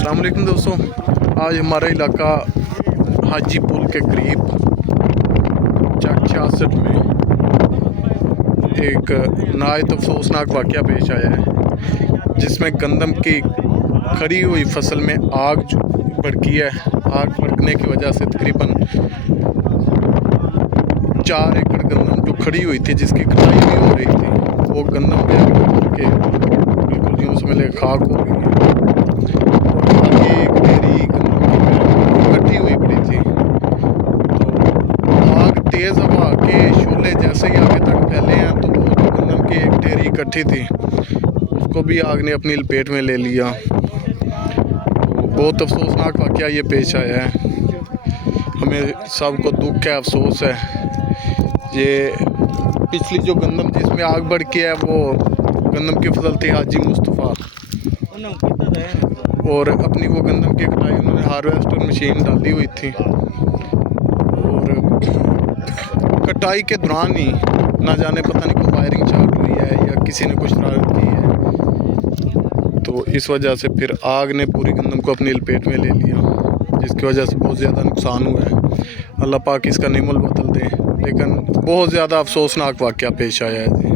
अस्सलाम वालेकुम दोस्तों, आज हमारा इलाका हाजी पुल के करीब चक 66 में एक नहायत अफसोसनाक वाक़या पेश आया है, जिसमें गंदम की खड़ी हुई फसल में आग भड़की है। आग भड़कने की वजह से तकरीबन 4 एकड़ गंदम जो खड़ी हुई थी, जिसकी कटाई भी हो रही थी, वो गंदम पे के बिल्कुल यूँ समझ लें खाक हो गई है। आगे एक ढेरी गंदम इकट्ठी हुई पड़ी थी, तो आग तेज़ हवा के शोले जैसे ही आगे तक फैले हैं, तो वो जो गंदम की एक ढेरी इकट्ठी थी उसको भी आग ने अपनी लपेट में ले लिया। बहुत अफसोसनाक वाक़या ये पेश आया है। हमें सबको दुख है, अफसोस है। ये पिछली जो गंदम जिसमें आग भड़की है, वो गंदम की फसल थी हाजी मुस्तफ़ा, और अपनी वो गंदम की कटाई उन्होंने हार्वेस्टर मशीन डाली हुई थी, और कटाई के दौरान ही ना जाने पता नहीं कोई फायरिंग स्टार्ट हुई है या किसी ने कुछ शरारत की है, तो इस वजह से फिर आग ने पूरी गंदम को अपनी लपेट में ले लिया, जिसकी वजह से बहुत ज़्यादा नुकसान हुआ है। अल्लाह पाक इसका नेमल बदल दे, लेकिन बहुत ज़्यादा अफसोसनाक वाक़या पेश आया है जी।